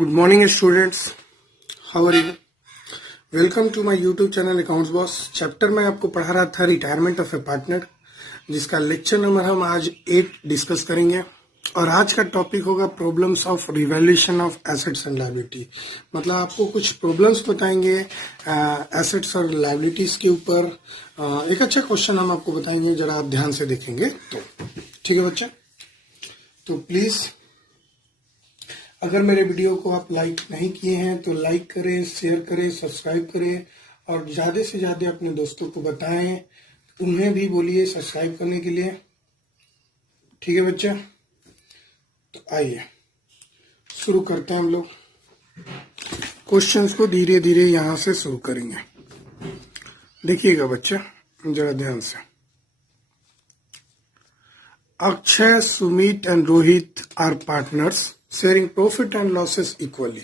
Good morning students, how are you? Welcome to my YouTube channel accounts boss. Chapter में आपको पढ़ा रहा था रिटायरमेंट ऑफ ए पार्टनर, जिसका लेक्चर नंबर हम आज 8 डिस्कस करेंगे। और आज का टॉपिक होगा problems of revaluation of assets and liability. मतलब आपको कुछ प्रॉब्लम्स बताएंगे एसेट्स और लायबिलिटीज के ऊपर। एक अच्छा क्वेश्चन हम आपको बताएंगे, जरा आप ध्यान से देखेंगे तो ठीक है बच्चा। तो प्लीज अगर मेरे वीडियो को आप लाइक नहीं किए हैं तो लाइक करें, शेयर करें, सब्सक्राइब करें और ज्यादा से ज्यादा अपने दोस्तों को बताएं, उन्हें भी बोलिए सब्सक्राइब करने के लिए। ठीक है बच्चा, तो आइए शुरू करते हैं। हम लोग क्वेश्चंस को धीरे धीरे यहां से शुरू करेंगे। देखिएगा बच्चा जरा ध्यान से। Akshay, Sumit and Rohit are partners sharing profit and losses equally.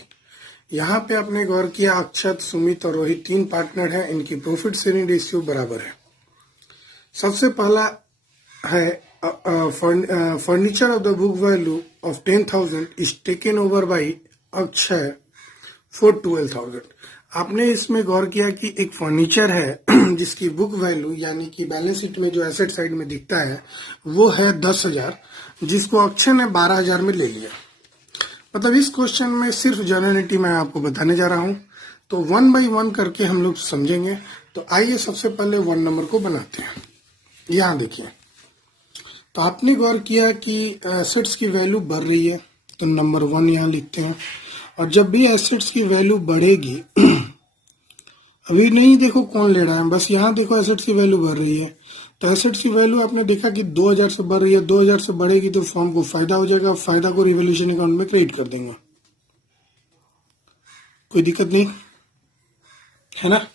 यहाँ पे आपने गौर किया, अक्षत, सुमित और रोहित 3 पार्टनर हैं, इनकी प्रॉफिट शेयरिंग रेशियो बराबर है। सबसे पहला है furniture of the book value of 10,000 is taken over by Akshay for 12,000। आपने इसमें गौर किया कि एक फर्नीचर है जिसकी बुक वैल्यू यानी कि बैलेंस शीट में जो एसेट साइड में दिखता है वो है 10,000, जिसको अक्षय ने 12,000 में ले लिया। मतलब इस क्वेश्चन में सिर्फ जनरलिटी मैं आपको बताने जा रहा हूं, तो 1 बाई 1 करके हम लोग समझेंगे। तो आइए सबसे पहले 1 नंबर को बनाते हैं। यहां देखिए, तो आपने गौर किया कि एसेट्स की वैल्यू बढ़ रही है, तो नंबर 1 यहां लिखते हैं। और जब भी एसेट्स की वैल्यू बढ़ेगी अभी नहीं देखो कौन ले रहा है, बस यहाँ देखो एसेट्स की वैल्यू बढ़ रही है। तो एसेट्स की वैल्यू आपने देखा कि 2,000 से बढ़ रही है, 2,000 से बढ़ेगी तो फर्म को फायदा हो जाएगा, फायदा को रिवैल्यूएशन अकाउंट में क्रेडिट कर देंगे। कोई दिक्कत नहीं है ना।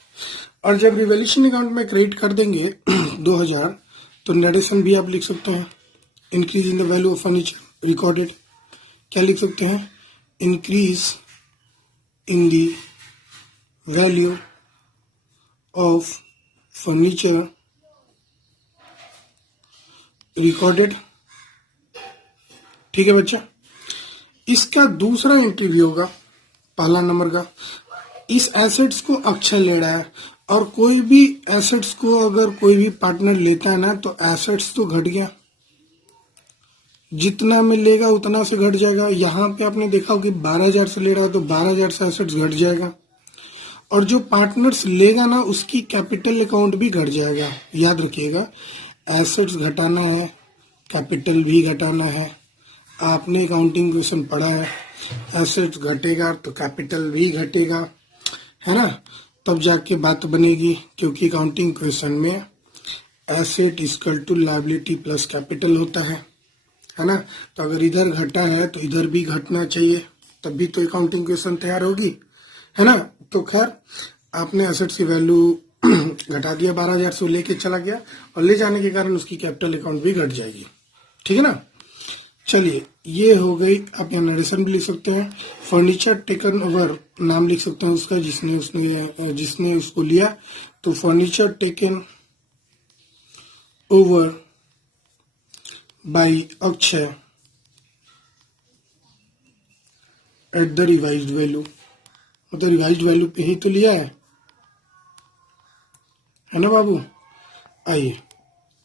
और जब रिवैल्यूएशन अकाउंट में क्रेडिट कर देंगे 2,000, तो नरेशन भी आप लिख सकते हैं, increase in the value of furniture recorded. क्या लिख सकते हैं? Increase in the value of furniture recorded. ठीक है बच्चा। इसका दूसरा एंट्री भी होगा पहला नंबर का। इस एसेट्स को अक्षय ले रहा है, और कोई भी एसेट्स को अगर कोई भी पार्टनर लेता है ना, तो एसेट्स तो घट गया, जितना में लेगा उतना से घट जाएगा। यहाँ पे आपने देखा कि 12,000 से ले रहा है तो 12,000 से एसेट्स घट जाएगा। और जो पार्टनर्स लेगा ना उसकी कैपिटल अकाउंट भी घट जाएगा। याद रखिएगा, एसेट्स घटाना है, कैपिटल भी घटाना है। आपने अकाउंटिंग क्वेश्चन पढ़ा है, एसेट्स घटेगा तो कैपिटल भी घटेगा, है ना, तब जाके बात बनेगी। क्योंकि अकाउंटिंग क्वेश्चन में asset equal to liability plus capital होता है ना। तो अगर इधर घटा है तो इधर भी घटना चाहिए, तभी तो अकाउंटिंग क्वेश्चन तैयार होगी, है ना। तो खैर आपने एसेट्स की वैल्यू घटा दिया, 12,000 से लेके चला गया, और ले जाने के कारण उसकी कैपिटल अकाउंट भी घट जाएगी। ठीक है ना। चलिए ये हो गई। आप यहाँ नरेशन भी लिख सकते हैं। फर्नीचर टेकन ओवर नाम लिख सकते हैं उसका, जिसने उसको लिया। तो furniture taken over by Akshay at the revised value. मतलब रिवाइज्ड वैल्यू पे ही तो लिया है ना बाबू। आइए,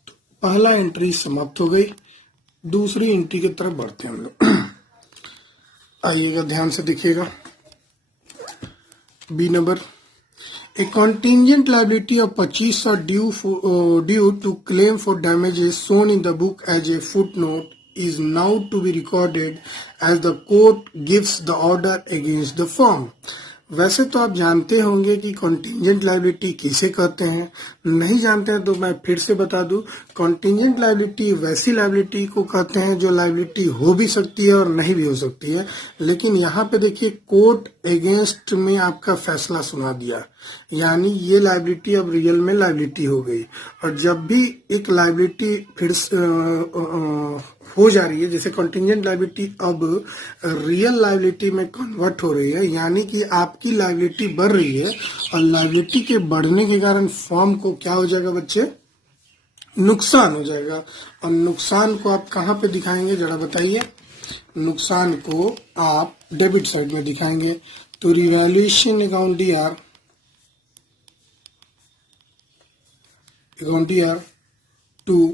तो पहला एंट्री समाप्त हो गई। दूसरी एंट्री की तरफ बढ़ते हैं हम लोग। आइएगा ध्यान से देखिएगा। B number, a contingent liability of 25 are due to claim for damages shown in the book as a foot note is now to be recorded as the court gives the order against the firm। वैसे तो आप जानते होंगे कि contingent liability किसे कहते हैं। नहीं जानते हैं तो मैं फिर से बता दूं, कॉन्टिजेंट लायबिलिटी वैसी लायबिलिटी को कहते हैं जो लायबिलिटी हो भी सकती है और नहीं भी हो सकती है। लेकिन यहाँ पे देखिए, कोर्ट अगेंस्ट में आपका फैसला सुना दिया, यानी ये लायबिलिटी अब रियल में लायबिलिटी हो गई। और जब भी एक लायबिलिटी फिर हो जा रही है, जैसे कॉन्टिजेंट लायबिलिटी अब रियल लायबिलिटी में कन्वर्ट हो रही है, यानी कि आपकी लायबिलिटी बढ़ रही है, और लायबिलिटी के बढ़ने के कारण फर्म को क्या हो जाएगा बच्चे? नुकसान हो जाएगा। और नुकसान को आप कहाँ पे दिखाएंगे, जरा बताइए। नुकसान को आप डेबिट साइड में दिखाएंगे। तो revaluation account ER to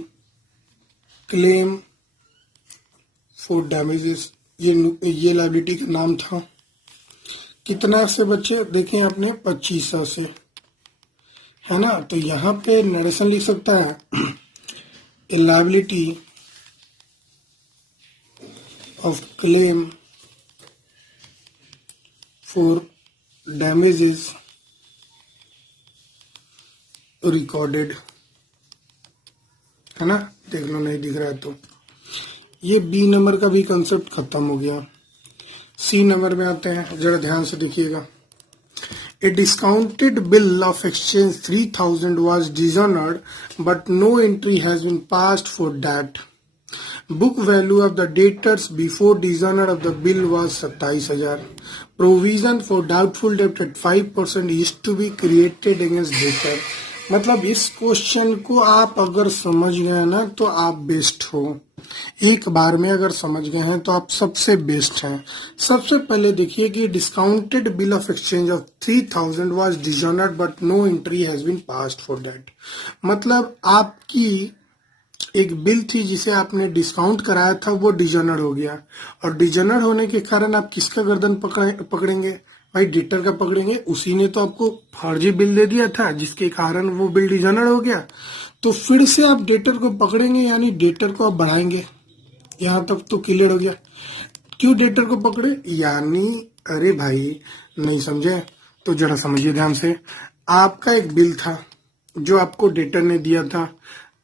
claim for damages, ये लायबिलिटी का नाम था। कितना से बचे देखें आपने, 2500 से, है ना। तो यहाँ पे नरेशन लिख सकता है, ए liability of claim for damages recorded, है ना। देख लो नहीं दिख रहा है तो ये बी नंबर का भी कंसेप्ट खत्म हो गया। सी नंबर में आते हैं, जरा ध्यान से देखिएगा। A discounted bill of exchange 3000 was dishonored but no entry has been passed for that. Book value of the debtors before dishonor of the bill was 27,000. Provision for doubtful debt at 5% is to be created against debtor. मतलब इस question को आप अगर समझ गए ना तो आप बेस्ट हो। एक बार में अगर समझ गए हैं तो आप सबसे बेस्ट हैं। सबसे पहले देखिए कि discounted bill of exchange of 3000 was dishonoured but no entry has been passed for that. मतलब आपकी एक बिल थी जिसे आपने डिस्काउंट कराया था, वो डिसऑनर हो गया, और डिसऑनर होने के कारण आप किसका गर्दन पकड़ेंगे भाई? डेटर का पकड़ेंगे। उसी ने तो आपको फर्जी बिल दे दिया था जिसके कारण वो बिल डिसऑनर हो गया। तो फिर से आप डेटर को पकड़ेंगे, यानी डेटर को आप बढ़ाएंगे। यहां तक तो क्लियर हो गया। क्यों डेटर को पकड़े? यानी अरे भाई नहीं समझे तो जरा समझिए ध्यान से। आपका एक बिल था जो आपको डेटर ने दिया था।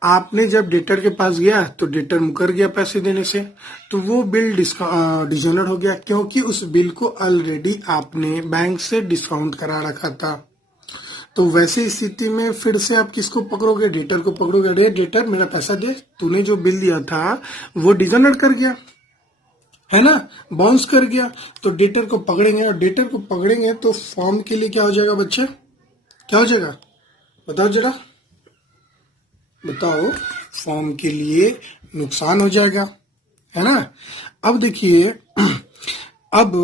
आपने जब डेटर के पास गया तो डेटर मुकर गया पैसे देने से, तो वो बिल डिसऑनर हो गया, क्योंकि उस बिल को ऑलरेडी आपने बैंक से डिस्काउंट करा रखा था। तो वैसे स्थिति में फिर से आप किसको पकड़ोगे? डेटर को पकड़ोगे। अरे डेटर मेरा पैसा दे, तूने जो बिल दिया था वो डिसऑनर कर गया, है ना, बाउंस कर गया। तो डेटर को पकड़ेंगे, और डेटर को पकड़ेंगे तो फॉर्म के लिए क्या हो जाएगा बच्चे? क्या हो जाएगा बताओ जरा, बताओ। फॉर्म के लिए नुकसान हो जाएगा, है ना। अब देखिए, अब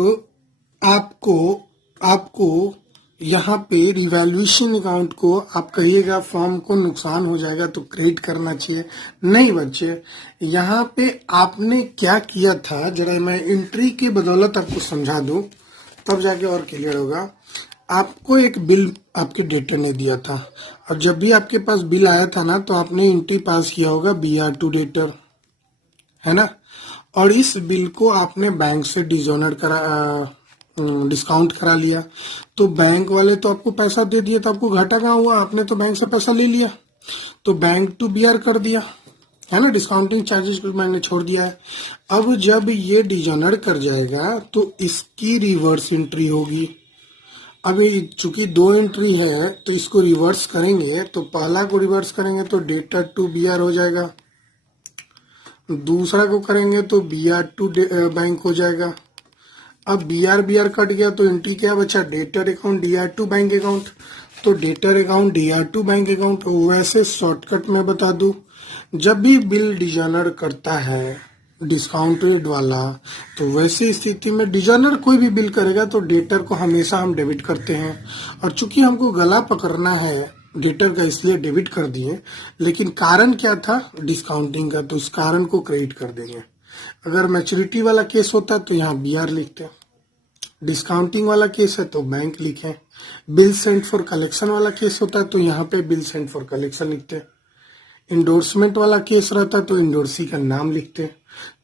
आपको यहाँ पे रिवैल्यूएशन अकाउंट को आप कहिएगा फॉर्म को नुकसान हो जाएगा तो क्रेडिट करना चाहिए। नहीं बच्चे, यहाँ पे आपने क्या किया था, जरा मैं एंट्री के बदौलत आपको समझा दूं तब जाके और क्लियर होगा। आपको एक बिल आपके डेटर ने दिया था, और जब भी आपके पास बिल आया था ना तो आपने एंट्री पास किया होगा BR टू डेटर, है ना। और इस बिल को आपने बैंक से डिस्काउंट करा लिया। तो बैंक वाले तो आपको पैसा दे दिए, तो आपको घाटा कहाँ हुआ? आपने तो बैंक से पैसा ले लिया, तो बैंक टू BR कर दिया, है ना। डिस्काउंटिंग चार्जेस भी मैंने छोड़ दिया है। अब जब ये डिसऑनर कर जाएगा तो इसकी रिवर्स एंट्री होगी। अभी चूंकि 2 एंट्री है तो इसको रिवर्स करेंगे, तो पहला को रिवर्स करेंगे तो डेटर टू BR हो जाएगा, दूसरा को करेंगे तो BR टू बैंक हो जाएगा। अब BR कट गया तो एंट्री क्या बचा? Debtor account DR to bank account. तो debtor account DR to bank account. वैसे शॉर्टकट में बता दूं, जब भी बिल डिसऑनर करता है डिस्काउंटेड वाला, तो वैसे स्थिति में डिसऑनर कोई भी बिल करेगा तो डेटर को हमेशा हम डेबिट करते हैं। और चूंकि हमको गला पकड़ना है डेटर का, इसलिए डेबिट कर दिए। लेकिन कारण क्या था? डिस्काउंटिंग का, तो उस कारण को क्रेडिट कर देंगे। अगर मैच्योरिटी वाला केस होता है तो यहाँ BR लिखते हैं, डिस्काउंटिंग वाला केस है तो बैंक लिखे, बिल सेंट फॉर कलेक्शन वाला केस होता है तो यहाँ पे बिल सेंट फॉर कलेक्शन लिखते हैं, इंडोर्समेंट वाला केस रहता है तो इंडोर्सी का नाम लिखते हैं।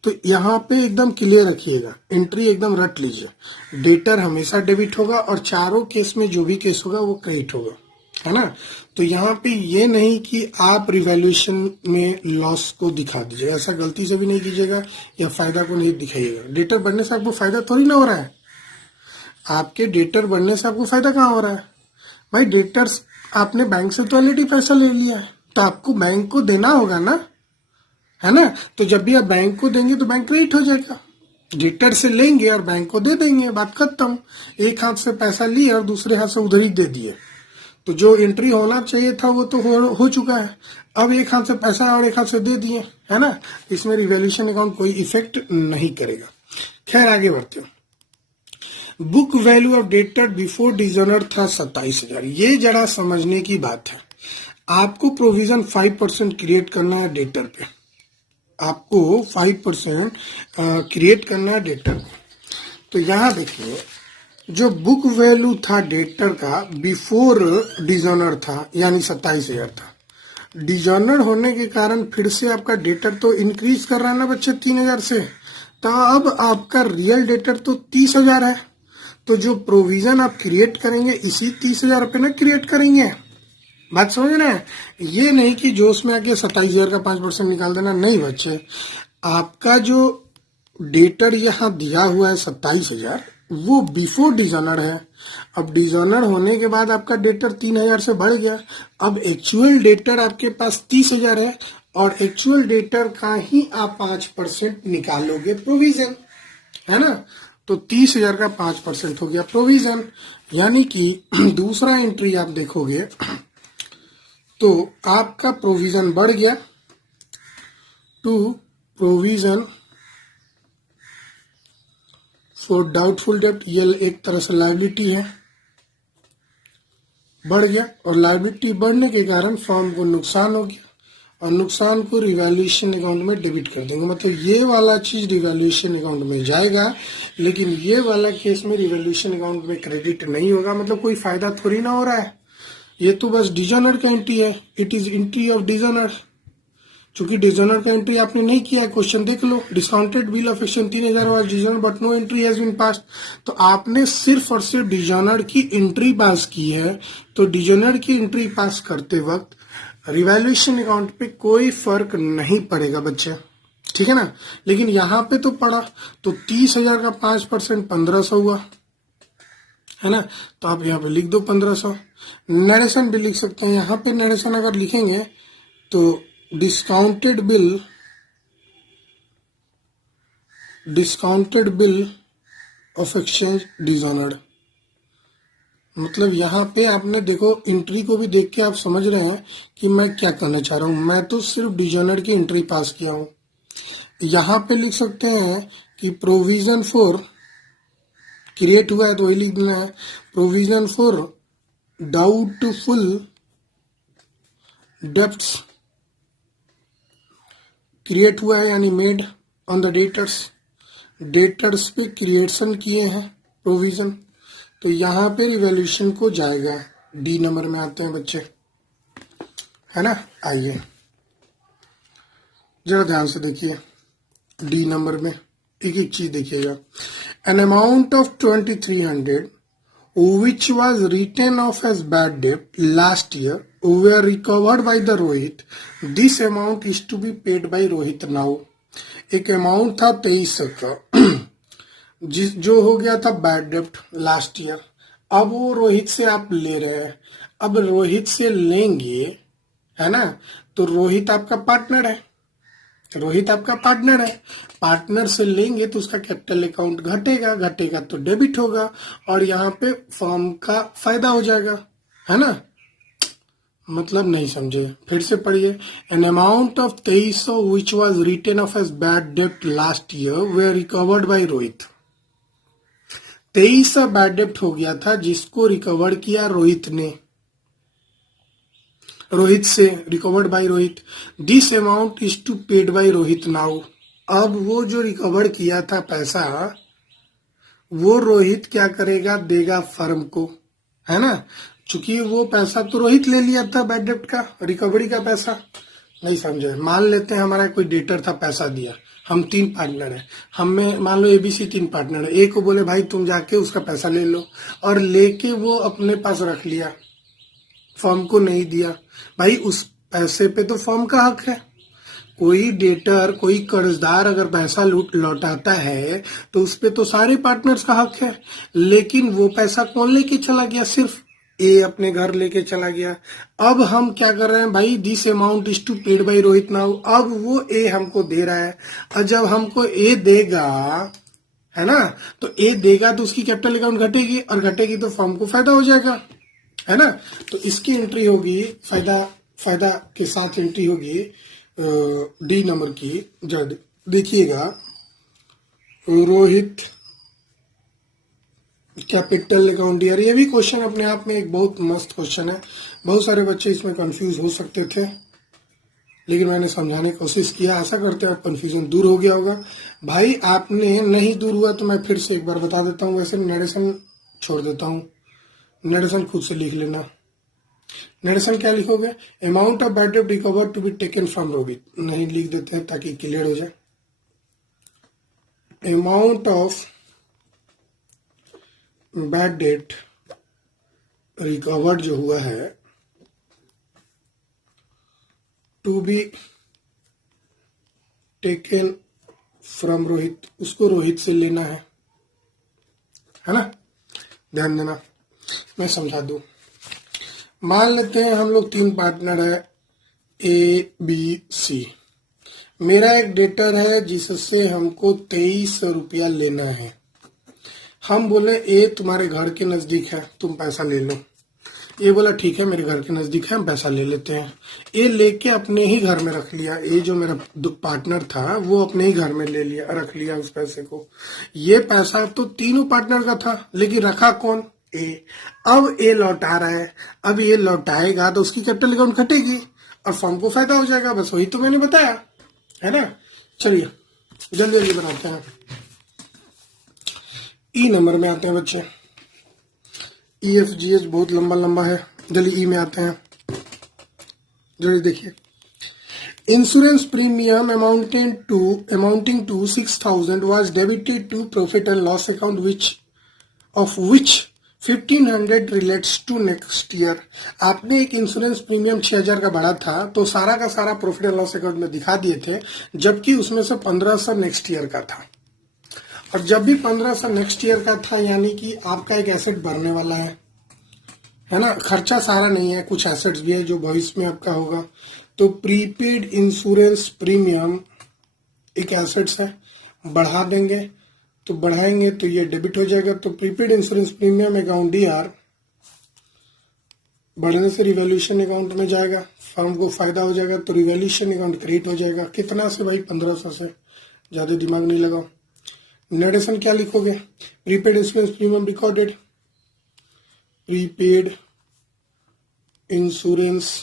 तो यहाँ पे एकदम क्लियर रखिएगा, एंट्री एकदम रट लीजिए। डेटर हमेशा डेबिट होगा और चारों केस में जो भी केस होगा वो क्रेडिट होगा, है ना। तो यहाँ पे ये नहीं कि आप रिवैल्यूएशन में लॉस को दिखा दीजिएगा, ऐसा गलती से भी नहीं कीजिएगा, या फायदा को नहीं दिखाइएगा। डेटर बढ़ने से आपको फायदा थोड़ी ना हो रहा है। आपके डेटर बढ़ने से आपको फायदा कहाँ हो रहा है भाई? डेटर्स आपने बैंक से तो ऑलरेडी पैसा ले लिया है, तो आपको बैंक को देना होगा ना, है ना। तो जब भी आप बैंक को देंगे तो बैंक क्रेडिट हो जाएगा। डेटर से लेंगे और बैंक को दे देंगे, बात खत्म। एक हाथ से पैसा लिए और दूसरे हाथ से उधर ही दे दिए, तो जो एंट्री होना चाहिए था वो तो हो चुका है। अब एक हाथ से पैसा और एक हाथ से दे दिए, है ना, इसमें रिवैल्यूएशन अकाउंट कोई इफेक्ट नहीं करेगा। खैर आगे बढ़ते हो। Book value of debtor before dishonour था 27,000। ये जरा समझने की बात है। आपको प्रोविजन 5% क्रिएट करना है डेटर पे, आपको 5% क्रिएट करना है डेटर पे। तो यहां देखिए, जो बुक वैल्यू था डेटर का बिफोर डिजोनर था, यानी 27,000 था। डिजोनर होने के कारण फिर से आपका डेटर तो इंक्रीज कर रहा है ना बच्चे, 3,000 से। तो अब आपका रियल डेटर तो 30,000 है। तो जो प्रोविजन आप क्रिएट करेंगे इसी 30,000 पे ना क्रिएट करेंगे। बात समझ रहे हैं? ये नहीं कि जोश में आके 27,000 का 5% निकाल देना, नहीं बच्चे। आपका जो डेटर यहाँ दिया हुआ है 27,000, वो बिफोर डिजोनर है। अब डिजोनर होने के बाद आपका डेटर 3,000 से बढ़ गया। अब एक्चुअल डेटर आपके पास 30,000 है, और एक्चुअल डेटर का ही आप 5% निकालोगे प्रोविजन, है ना। तो 30,000 का 5% हो गया प्रोविजन। यानी कि दूसरा एंट्री आप देखोगे तो आपका प्रोविजन बढ़ गया टू प्रोविजन फॉर डाउटफुल डेब्ट। ये एक तरह से लायबिलिटी है, बढ़ गया। और लायबिलिटी बढ़ने के कारण फर्म को नुकसान हो गया, और नुकसान को रिवैल्यूएशन अकाउंट में डेबिट कर देंगे। मतलब ये वाला चीज रिवैल्यूएशन अकाउंट में जाएगा, लेकिन ये वाला केस में रिवैल्यूएशन अकाउंट में क्रेडिट नहीं होगा। मतलब कोई फायदा थोड़ी ना हो रहा है। ये तो बस डिजोनर का एंट्री है, it is entry of dishonour. चूंकि डिजोनर का एंट्री आपने नहीं किया है, क्वेश्चन देख लो, discounted bill of exchange 3,000 was dishonour but no entry has been passed. तो आपने सिर्फ और सिर्फ डिजोनर की एंट्री पास की है। तो डिजोनर की एंट्री पास करते वक्त रिवैल्यूएशन अकाउंट पे कोई फर्क नहीं पड़ेगा बच्चे, ठीक है ना। लेकिन यहाँ पे तो पड़ा। तो 30,000 का 5% 1,500 हुआ, है ना। तो आप यहाँ पे लिख दो 1,500। नरेशन भी लिख सकते हैं। यहाँ पे नरेशन अगर लिखेंगे तो डिस्काउंटेड बिल ऑफ एक्सचेंज डिजोनर्ड। मतलब यहाँ पे आपने देखो, एंट्री को भी देख के आप समझ रहे हैं कि मैं क्या कहना चाह रहा हूँ। मैं तो सिर्फ डिजोनर की एंट्री पास किया हूँ। यहाँ पे लिख सकते हैं कि प्रोविजन फॉर क्रिएट हुआ है, तो वही लिख देना है, provision for doubtful debts create हुआ है, यानी मेड ऑन द डेटर्स पे क्रिएशन किए हैं प्रोविजन। तो यहाँ पे रिवैल्यूएशन को जाएगा। डी नंबर में आते हैं बच्चे, है ना। आइए जरा ध्यान से देखिए, डी नंबर में एक एक चीज देखिएगा। N amount of 2,300 which was written off as bad debt last year were recovered by the Rohit. This amount is to be paid by Rohit now. एक अमाउंट था 2300 का जो हो गया था बैड डेप्ट लास्ट ईयर। अब वो रोहित से आप ले रहे हैं। अब रोहित से लेंगे, है ना, तो रोहित आपका पार्टनर है। पार्टनर से लेंगे तो उसका कैपिटल अकाउंट घटेगा तो डेबिट होगा, और यहाँ पे फर्म का फायदा हो जाएगा, है ना। मतलब नहीं समझे, फिर से पढ़िए। An amount of 2300 which was written off as bad डेप्ट last year were recovered by Rohit. 2300 bad डेप्ट हो गया था, जिसको रिकवर किया रोहित ने, रोहित से, recovered by Rohit. This amount is to paid by Rohit now. अब वो जो रिकवर किया था पैसा, वो रोहित क्या करेगा, देगा फर्म को, है ना। चूंकि वो पैसा तो रोहित ले लिया था बैड डेप्ट का, रिकवरी का पैसा। नहीं समझे। मान लेते हैं हमारा कोई डेटर था, पैसा दिया, हम 3 पार्टनर हैं, हमें मान लो एबीसी 3 पार्टनर है। ए को बोले भाई तुम जाके उसका पैसा ले लो, और लेके वो अपने पास रख लिया, फर्म को नहीं दिया। भाई उस पैसे पे तो फर्म का हक है। कोई डेटर, कोई कर्जदार अगर पैसा लौटाता है तो उस पे तो सारे पार्टनर्स का हक है। लेकिन वो पैसा कौन लेके चला गया, सिर्फ ए अपने घर लेके चला गया। अब हम क्या कर रहे हैं भाई, this amount is to paid by Rohit now. अब वो ए हमको दे रहा है, और जब हमको ए देगा, है ना, तो ए देगा तो उसकी कैपिटल अकाउंट घटेगी, और घटेगी तो फर्म को फायदा हो जाएगा। है ना। तो इसकी एंट्री होगी, फायदा के साथ एंट्री होगी डी नंबर की। जब देखिएगा, रोहित कैपिटल अकाउंट ईयर, ये भी क्वेश्चन अपने आप में एक बहुत मस्त क्वेश्चन है। बहुत सारे बच्चे इसमें कंफ्यूज हो सकते थे, लेकिन मैंने समझाने की कोशिश किया। आशा करते हैं आप कंफ्यूजन दूर हो गया होगा। भाई आपने नहीं दूर हुआ तो मैं फिर से एक बार बता देता हूँ, वैसे नरेशन छोड़ देता हूँ, नरेशन खुद से लिख लेना। नरेशन क्या लिखोगे? Amount of bad debt recover to be taken from Rohit, नहीं लिख देते हैं ताकि क्लियर हो जाए। Amount of bad debt recovered जो हुआ है to be taken from Rohit, उसको रोहित से लेना है ना। ध्यान देना, मैं समझा दूं। मान लेते हैं हम लोग 3 पार्टनर है, ए बी सी। मेरा एक डेटर है जिससे हमको 2300 रुपया लेना है। हम बोले ए तुम्हारे घर के नजदीक है, तुम पैसा ले लो। ये बोला ठीक है, मेरे घर के नजदीक है, हम पैसा ले लेते हैं। ये लेके अपने ही घर में रख लिया। ये जो मेरा पार्टनर था वो अपने ही घर में ले लिया, रख लिया उस पैसे को। ये पैसा तो तीनों पार्टनर का था, लेकिन रखा कौन? ए। अब ए लौटा रहा है, अब ये लौटाएगा तो उसकी कैपिटल अकाउंट घटेगी और फर्म को फायदा हो जाएगा। बस वही तो मैंने बताया है ना। चलिए जल्दी जल्दी बनाते हैं। ई नंबर में आते हैं बच्चे। ई एफ जी एच बहुत लंबा लंबा है, जल्दी ई में आते हैं। जल्दी देखिए, insurance premium amounting to 6000 was debited to profit and loss account which 1500 relates to next year. आपने एक इंश्योरेंस प्रीमियम 6000 का भरा था, तो सारा का सारा प्रॉफिट एंड लॉस अकाउंट में दिखा दिए थे, जबकि उसमें से 1500 नेक्स्ट ईयर का था। और जब भी 1500 नेक्स्ट ईयर का था, यानी कि आपका एक एसेट बढ़ने वाला है ना। खर्चा सारा नहीं है, कुछ एसेट्स भी है जो भविष्य में आपका होगा। तो प्रीपेड इंश्योरेंस प्रीमियम एक एसेट्स है, बढ़ा देंगे तो बढ़ाएंगे तो ये डेबिट हो जाएगा। तो prepaid insurance premium account DR बढ़ने से रिवॉल्यूशन अकाउंट में जाएगा, फर्म को फायदा हो जाएगा, तो रिवॉल्यूशन अकाउंट क्रिएट हो जाएगा। कितना से भाई? 1500 से, ज्यादा दिमाग नहीं लगाओ। नरेशन क्या लिखोगे? Prepaid insurance premium recorded, prepaid insurance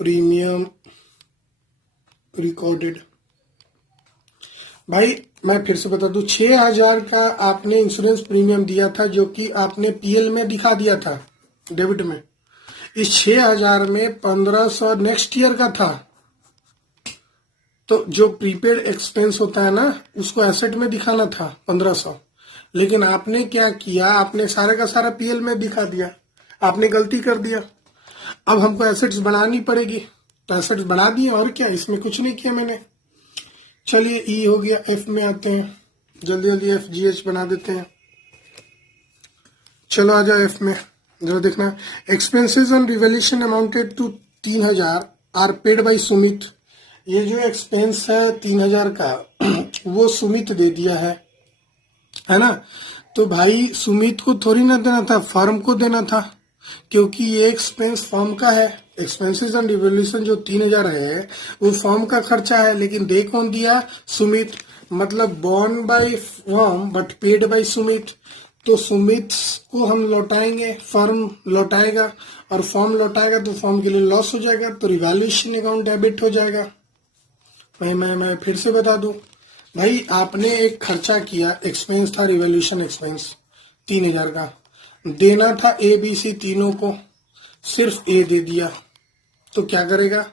premium recorded. भाई मैं फिर से बता दूं, 6000 का आपने इंश्योरेंस प्रीमियम दिया था, जो कि आपने पीएल में दिखा दिया था डेबिट में। इस 6000 में 1500 नेक्स्ट ईयर का था। तो जो प्रीपेड एक्सपेंस होता है ना, उसको एसेट में दिखाना था 1500, लेकिन आपने क्या किया? आपने सारे का सारा पीएल में दिखा दिया। आपने गलती कर दिया। अब हमको एसेट्स बनानी पड़ेगी, तो एसेट्स बना दिए, और क्या, इसमें कुछ नहीं किया मैंने। चलिए ई हो गया। एफ में आते हैं, जल्दी जल्दी एफ जी एच बना देते हैं। चलो आ जाओ एफ में, जरा देखना। Expenses on revolution amounted to 3000 are paid by Sumit. ये जो एक्सपेंस है 3000 का वो सुमित दे दिया है ना। तो भाई सुमित को थोड़ी ना देना था, फर्म को देना था, क्योंकि ये एक्सपेंस फर्म का है। एक्सपेंसेस ऑन रिवॉल्यूशन जो 3000 है वो फर्म का खर्चा है, लेकिन दे कौन दिया? सुमित। मतलब born by firm but paid by Sumit. तो सुमित को हम लौटाएंगे, फर्म लौटाएगा, और फर्म लौटाएगा तो फर्म के लिए लॉस हो जाएगा, तो रिवॉल्यूशन अकाउंट डेबिट हो जाएगा। मैं फिर से बता दूं भाई, आपने एक खर्चा किया, एक्सपेंस था रिवॉल्यूशन एक्सपेंस 3000 का, देना था ए बी सी तीनों को, सिर्फ ए दे दिया, तो क्या करेगा?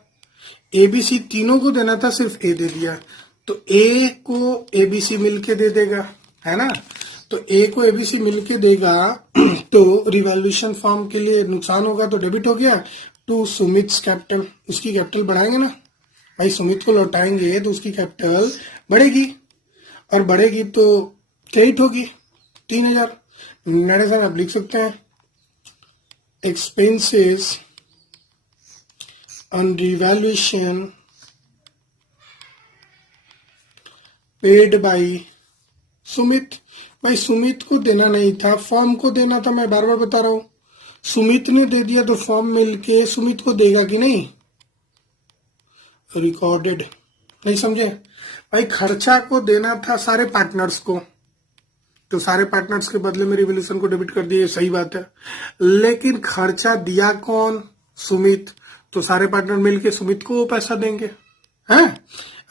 ए बी सी तीनों को देना था, सिर्फ ए दे दिया, तो ए को ए बी सी मिलके दे देगा, है ना। तो ए को ए बी सी मिलके देगा तो रिवॉल्यूशन फर्म के लिए नुकसान होगा, तो डेबिट हो गया टू सुमित कैपिटल। उसकी कैपिटल बढ़ाएंगे ना भाई, सुमित को लौटाएंगे तो उसकी कैपिटल बढ़ेगी, और बढ़ेगी तो क्रेडिट होगी 3000। नरेशन आप लिख सकते हैं, expenses on revolution paid by Sumit. भाई सुमित को देना नहीं था, फॉर्म को देना था। मैं बार बार बता रहा हूं, सुमित ने दे दिया तो फॉर्म मिलके सुमित को देगा कि नहीं? रिकॉर्डेड, नहीं समझे भाई? खर्चा को देना था सारे पार्टनर्स को, तो सारे पार्टनर्स के बदले में रिवोल्यूशन को डेबिट कर दिए, सही बात है। लेकिन खर्चा दिया कौन? सुमित। तो सारे पार्टनर मिलके सुमित को वो पैसा देंगे, हैं?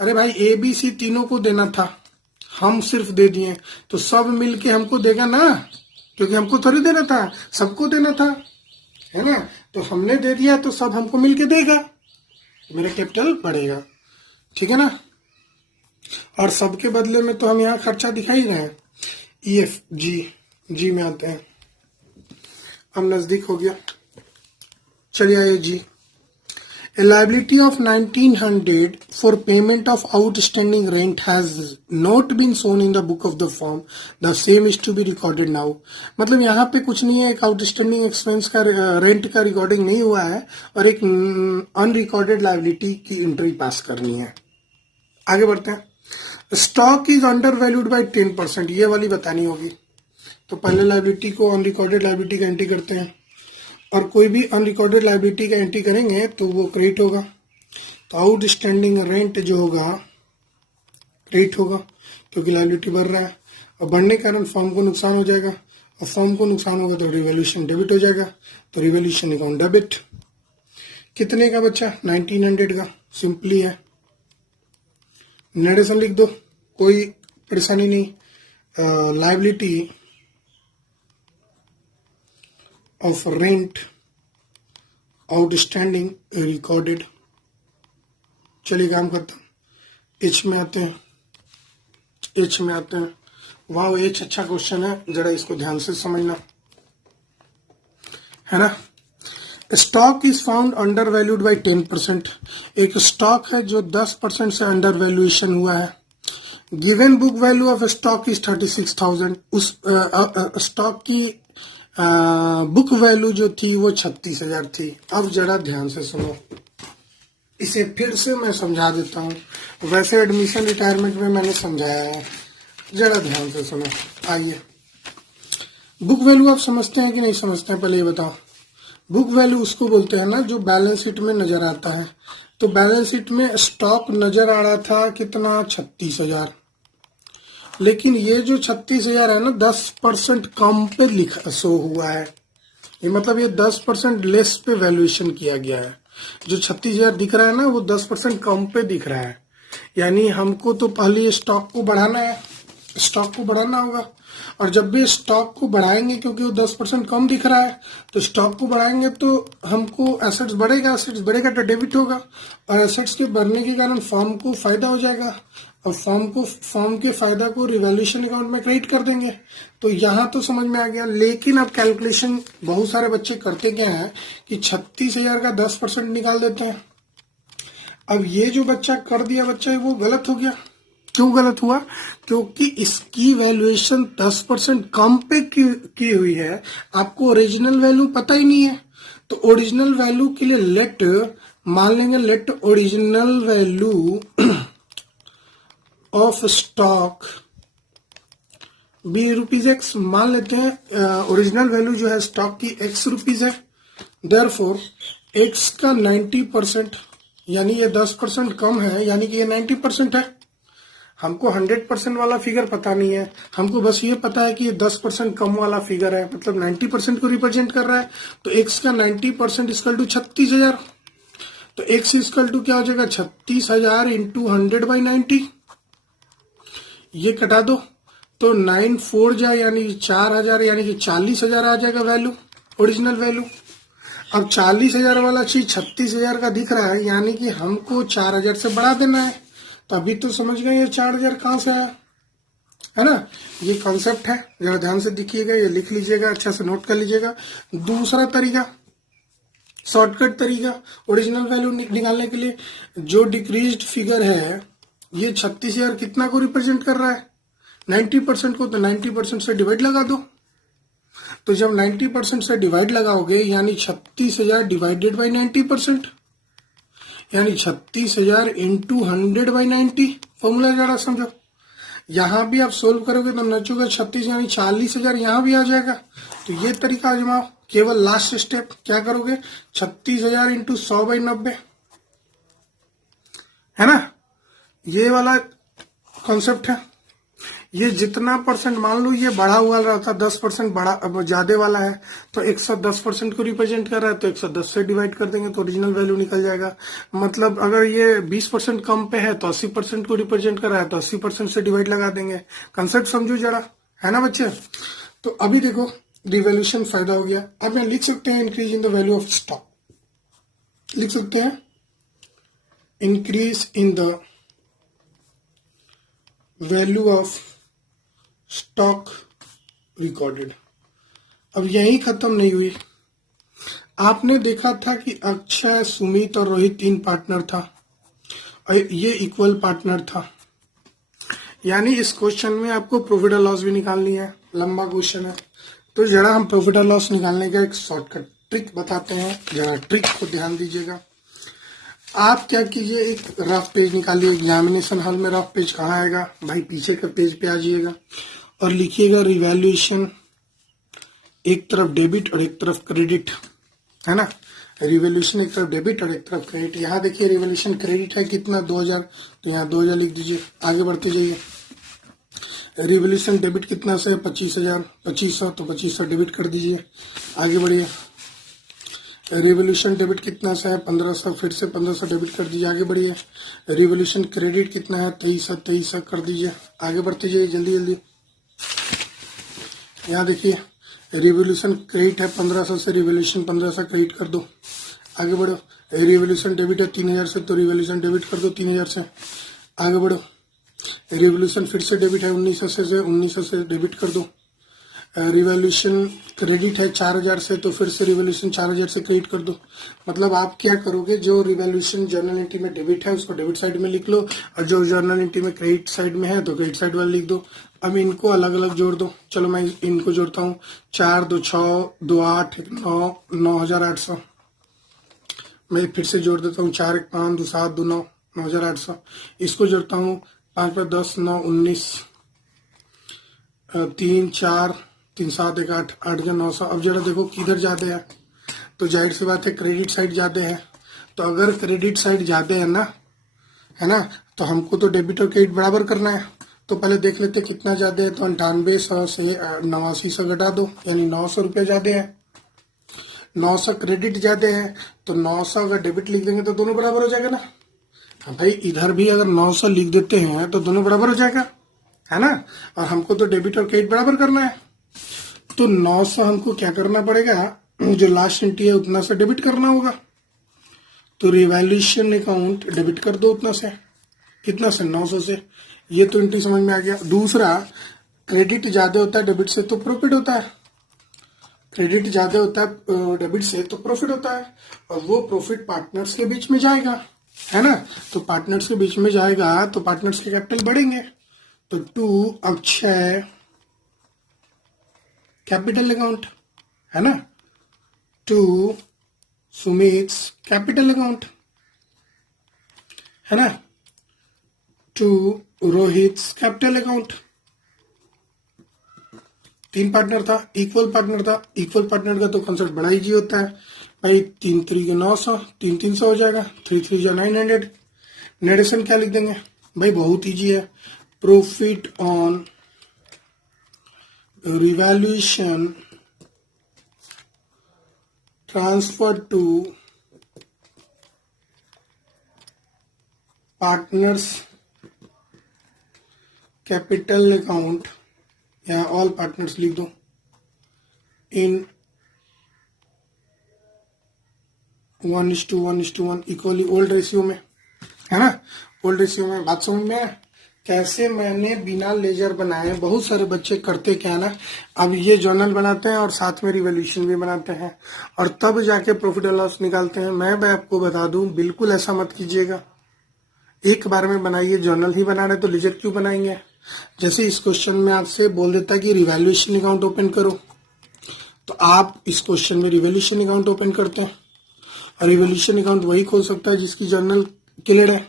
अरे भाई ए बी सी तीनों को देना था, हम सिर्फ दे दिए, तो सब मिलके हमको देगा ना, क्योंकि हमको थोड़ी देना था, सबको देना था, है ना? तो हमने दे दिया तो सब हमको मिलके देगा, मेरा कैपिटल बढ़ेगा, ठीक है ना? और सबके बदले में तो हम यहाँ खर्चा दिखा ही रहे हैं। ई एफ जी में आते हैं, अब नजदीक हो गया, चलिए आइए जी। A liability of 1900 for payment of outstanding rent has not been shown in the book of the firm. The same is to be recorded now. मतलब यहाँ पे कुछ नहीं है, एक आउटस्टैंडिंग एक्सपेंस का रेंट का रिकॉर्डिंग नहीं हुआ है और एक अनरिकॉर्डेड लाइबिलिटी की एंट्री पास करनी है। आगे बढ़ते हैं। Stock is under valued by 10%, ये वाली बतानी होगी। तो पहले लाइबिलिटी को अनरिकॉर्डेड लाइबिलिटी का एंट्री करते हैं, और कोई भी अनरिकॉर्डेड लाइबिलिटी का एंट्री करेंगे तो वो क्रेडिट होगा। तो आउटस्टैंडिंग रेंट जो होगा क्रेडिट होगा, क्योंकि लाइबिलिटी बढ़ रहा है, और बढ़ने के कारण फर्म को नुकसान हो जाएगा, और फर्म को नुकसान होगा तो रिवोल्यूशन डेबिट हो जाएगा, तो रिवोल्यूशन अकाउंट डेबिट। कितने का बच्चा? 1900 का, सिंपली है, नरेशन लिख दो, कोई परेशानी नहीं। Liability of rent outstanding recorded। चलिए काम करते हैं, एच में आते हैं। वाह एच अच्छा क्वेश्चन है, जरा इसको ध्यान से समझना, है ना? Stock is found under valued by 10%। एक स्टॉक है जो 10% से अंडर वैल्यूएशन हुआ है। Given book value of stock is 36,000। उस स्टॉक की बुक वैल्यू जो थी वो 36,000 थी। अब जरा ध्यान से सुनो, इसे फिर से मैं समझा देता हूँ, वैसे एडमिशन रिटायरमेंट में मैंने समझाया है, जरा ध्यान से सुनो। आइए, बुक वैल्यू आप समझते हैं कि नहीं समझते हैं, पहले ये बताओ। बुक वैल्यू उसको बोलते हैं ना जो बैलेंस शीट में नजर आता है। तो बैलेंस शीट में स्टॉक नजर आ रहा था कितना? 36,000। लेकिन ये जो 36,000 है ना, 10% कम पे लिखा शो हुआ है। ये मतलब ये 10% लेस पे वैल्यूएशन किया गया है। जो 36,000 दिख रहा है ना, वो 10% कम पे दिख रहा है। यानी हमको तो पहले स्टॉक को बढ़ाना है, स्टॉक को बढ़ाना होगा, और जब भी स्टॉक को बढ़ाएंगे, क्योंकि वो 10% कम दिख रहा है, तो स्टॉक को बढ़ाएंगे तो हमको एसेट्स बढ़ेगा, एसेट्स बढ़ेगा तो डेबिट होगा, और एसेट्स के बढ़ने के कारण फर्म को फायदा हो जाएगा, और फर्म के फायदा को रिवैल्यूएशन अकाउंट में क्रेडिट कर देंगे। तो यहाँ तो समझ में आ गया। लेकिन अब कैलकुलेशन बहुत सारे बच्चे करते क्या है कि 36,000 का 10% निकाल देते हैं। अब ये जो बच्चा कर दिया बच्चा, वो गलत हो गया। क्यों गलत हुआ? क्योंकि इसकी वैल्यूएशन 10% कम पे की हुई है, आपको ओरिजिनल वैल्यू पता ही नहीं है। तो ओरिजिनल वैल्यू के लिए लेट मान लेंगे, let original value of stock be ₹X मान लेते हैं। ओरिजिनल वैल्यू जो है स्टॉक की ₹X है, देयरफॉर X का 90%, यानी ये 10% कम है, यानी कि ये 90% है। हमको 100% वाला फिगर पता नहीं है, हमको बस ये पता है कि ये 10% कम वाला फिगर है, मतलब 90% को रिप्रेजेंट कर रहा है। तो X का 90% इक्वल टू 36,000। तो X इक्वल टू क्या हो जाएगा? 36,000 इंटू 100/90। ये कटा दो तो 9 जाए, यानी 4,000, यानी कि 40,000 आ जाएगा वैल्यू, ओरिजिनल वैल्यू। अब 40,000 वाला चीज 36,000 का दिख रहा है, यानी कि हमको 4,000 से बढ़ा देना है। तभी तो समझ गए ये 4,000 कहां से आया, है ना? ये कॉन्सेप्ट है, जरा ध्यान से देखिएगा, ये लिख लीजिएगा, अच्छा से नोट कर लीजिएगा। दूसरा तरीका, शॉर्टकट तरीका ओरिजिनल वैल्यू निकालने के लिए, जो डिक्रीज्ड फिगर है ये 36,000 कितना को रिप्रेजेंट कर रहा है? 90% को। तो 90% से डिवाइड लगा दो। तो जब 90% से डिवाइड लगाओगे, यानी 36,000 डिवाइडेड बाई 90%, यानी 36,000 इंटू 100/90। फॉर्मूला जरा समझो, यहाँ भी आप सोल्व करोगे तो नचोगे 36 यानी 40,000 यहाँ भी आ जाएगा। तो ये तरीका आजमाओ। केवल लास्ट स्टेप क्या करोगे, 36,000 इंटू 100/90 है ना, ये वाला कॉन्सेप्ट है। ये जितना परसेंट, मान लो ये बढ़ा हुआ रहता 10% बढ़ा, अब ज्यादा वाला है तो 110% को रिप्रेजेंट कर रहा है तो 110 से डिवाइड कर देंगे तो ओरिजिनल वैल्यू निकल जाएगा। मतलब अगर ये 20% कम पे है तो 80% को रिप्रेजेंट कर रहा है तो 80% से डिवाइड लगा देंगे। कंसेप्ट समझो जरा, है ना बच्चे। तो अभी देखो रिवॉल्यूशन फायदा हो गया। अब मैं लिख सकते हैं increase in the value of stock, लिख सकते हैं increase in the value of stock recorded. अब यही खत्म नहीं हुई। आपने देखा था कि अक्षय, सुमित और रोहित 3 पार्टनर था और ये इक्वल पार्टनर था। यानी इस क्वेश्चन में आपको प्रॉफिट और लॉस भी निकालनी है, लंबा क्वेश्चन है। तो जरा हम प्रॉफिट और लॉस निकालने का एक शॉर्टकट ट्रिक बताते हैं, जरा ट्रिक को ध्यान दीजिएगा। आप क्या कीजिए, एक रफ पेज निकालिए। एग्जामिनेशन हॉल में रफ पेज कहाँ आएगा भाई, पीछे के पेज पे आ जाइएगा और लिखिएगा रिवैल्यूएशन, एक तरफ डेबिट और एक तरफ क्रेडिट, है ना। रिवैल्यूएशन एक तरफ डेबिट और एक तरफ क्रेडिट। यहाँ देखिए रिवैल्यूएशन क्रेडिट है कितना, 2000, तो यहाँ 2000 लिख दीजिए। आगे बढ़ते जाइए। रिवैल्यूएशन डेबिट कितना से, 25,000, 2500, तो 2500 डेबिट कर दीजिए। आगे बढ़िए। रिवॉल्यूशन डेबिट कितना सा है, 1500, फिर से 1500 डेबिट कर दीजिए। आगे बढ़िए। रिवॉल्यूशन क्रेडिट कितना है, 2300 कर दीजिए। आगे बढ़ते जाइए जल्दी जल्दी। यहाँ देखिए रिवॉल्यूशन क्रेडिट है 1500 से, रिवॉल्यूशन 1500 क्रेडिट कर दो। आगे बढ़ो। रिवॉल्यूशन डेबिट है 3000 से, तो रिवॉल्यूशन डेबिट कर दो 3000 से। आगे बढ़ो। रिवॉल्यूशन फिर से डेबिट है 1900 से 1900 से डेबिट कर दो। रिवॉल्यूशन क्रेडिट है 4000 से, तो फिर से रिवॉल्यूशन 4000 से क्रेडिट कर दो। मतलब आप क्या करोगे, जो रिवॉल्यूशन जर्नल एंट्री में डेबिट है उसको डेबिट साइड में लिख लो और जो जर्नल एंट्री में क्रेडिट साइड में है तो क्रेडिट साइड वाला लिख दो। अब इनको अलग अलग जोड़ दो। चलो मैं इनको जोड़ता हूँ। 4 2 6 2 8 1 9 9800। मैं फिर से जोड़ देता हूँ। 4 1 5 2 7 2 9 9800। इसको जोड़ता हूँ। 5 5 10 9 19 3 4 3 7 1 8 8 900। अब जरा देखो किधर ज्यादा है, तो जाहिर सी बात है क्रेडिट साइड ज्यादा है। तो अगर क्रेडिट साइड ज्यादा है ना, तो हमको तो डेबिट और क्रेडिट बराबर करना है। तो पहले देख लेते कितना ज्यादा है। तो 9800 से 8900 घटा दो, यानी 900 रुपया ज्यादा है। 900 क्रेडिट ज्यादा है, तो 900 अगर डेबिट लिख देंगे तो दोनों बराबर हो जाएगा ना। हाँ भाई, इधर भी अगर 900 लिख देते हैं तो दोनों बराबर हो जाएगा, है ना। और हमको तो डेबिट और क्रेडिट बराबर करना है। तो 900 हमको क्या करना पड़ेगा, जो लास्ट एंट्री है उतना से डेबिट करना होगा। तो रिवैल्यूएशन अकाउंट डेबिट कर दो उतना से, कितना से, 900 से। ये तो एंट्री समझ में आ गया। दूसरा, क्रेडिट ज्यादा होता है डेबिट से तो प्रॉफिट होता है, क्रेडिट ज्यादा होता है डेबिट से तो प्रॉफिट होता है, और वो प्रॉफिट पार्टनर्स के बीच में जाएगा, है ना। तो पार्टनर्स के बीच में जाएगा तो पार्टनर्स के कैपिटल बढ़ेंगे। तो 2 अक्षय कैपिटल अकाउंट, है ना, 2 सुमित कैपिटल अकाउंट, है ना, 2 रोहित कैपिटल अकाउंट। 3 पार्टनर था, इक्वल पार्टनर था। इक्वल पार्टनर का तो कंसेप्ट बड़ा इजी होता है भाई। 3 3 के 900, 3 300 हो जाएगा। 3 3 जा 900। नेडेशन क्या लिख देंगे भाई, बहुत इजी है। Profit on revaluation transfer to partners capital account, या ऑल पार्टनर्स लिख दो, इन 1:1:1 इक्वली ओल्ड रेशियो में, है ना। ओल्ड रेशियो में बात समझ में है। कैसे मैंने बिना लेजर बनाए, बहुत सारे बच्चे करते क्या ना, अब ये जर्नल बनाते हैं और साथ में रिवॉल्यूशन भी बनाते हैं और तब जाके प्रॉफिट और लॉस निकालते हैं। मैं आपको बता दूं, बिल्कुल ऐसा मत कीजिएगा। एक बार में बनाइए। जर्नल ही बना रहे तो लेजर क्यों बनाएंगे। जैसे इस क्वेश्चन में आपसे बोल देता है कि रिवैल्यूएशन अकाउंट ओपन करो, तो आप इस क्वेश्चन में रिवैल्यूएशन अकाउंट ओपन करते हैं। और रिवॉल्यूशन अकाउंट वही खोल सकता है जिसकी जर्नल क्लियर है,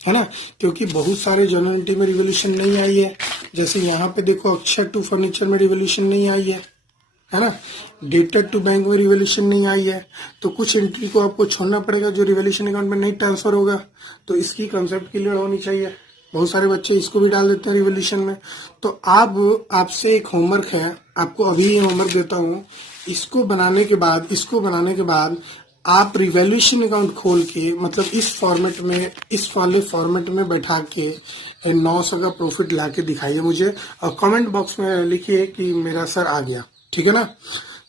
है ना, क्योंकि बहुत सारे जनरल एंट्री में रिवोल्यूशन नहीं आई है। जैसे यहाँ पे देखो अक्षर टू फर्नीचर में रिवोल्यूशन नहीं आई है ना, डेटर टू बैंक में रिवोल्यूशन नहीं आई है। तो कुछ एंट्री को आपको छोड़ना पड़ेगा जो रिवोल्यूशन अकाउंट में नहीं ट्रांसफर होगा। तो इसकी कंसेप्ट क्लियर होनी चाहिए। बहुत सारे बच्चे इसको भी डाल देते हैं रिवोल्यूशन में। तो अब आपसे एक होमवर्क है, आपको अभी ये होमवर्क देता हूँ। इसको बनाने के बाद आप रिवोल्यूशन अकाउंट खोल के, मतलब इस फॉर्मेट में, इस वाले फॉर्मेट में बैठा के 900 का प्रॉफिट ला के दिखाइए मुझे, और कमेंट बॉक्स में लिखिए कि मेरा सर आ गया। ठीक है ना।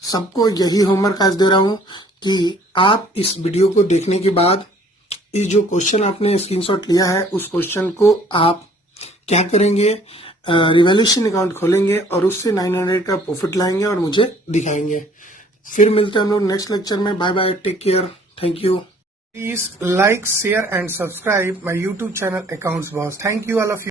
सबको यही होमवर्क आज दे रहा हूं कि आप इस वीडियो को देखने के बाद इस जो क्वेश्चन आपने स्क्रीनशॉट लिया है उस क्वेश्चन को आप क्या करेंगे, रिवोल्यूशन अकाउंट खोलेंगे और उससे 900 का प्रॉफिट लाएंगे और मुझे दिखाएंगे। फिर मिलते हैं हम लोग नेक्स्ट लेक्चर में। Bye bye, take care, thank you. Please like, share and subscribe my YouTube channel accounts boss. Thank you all of you.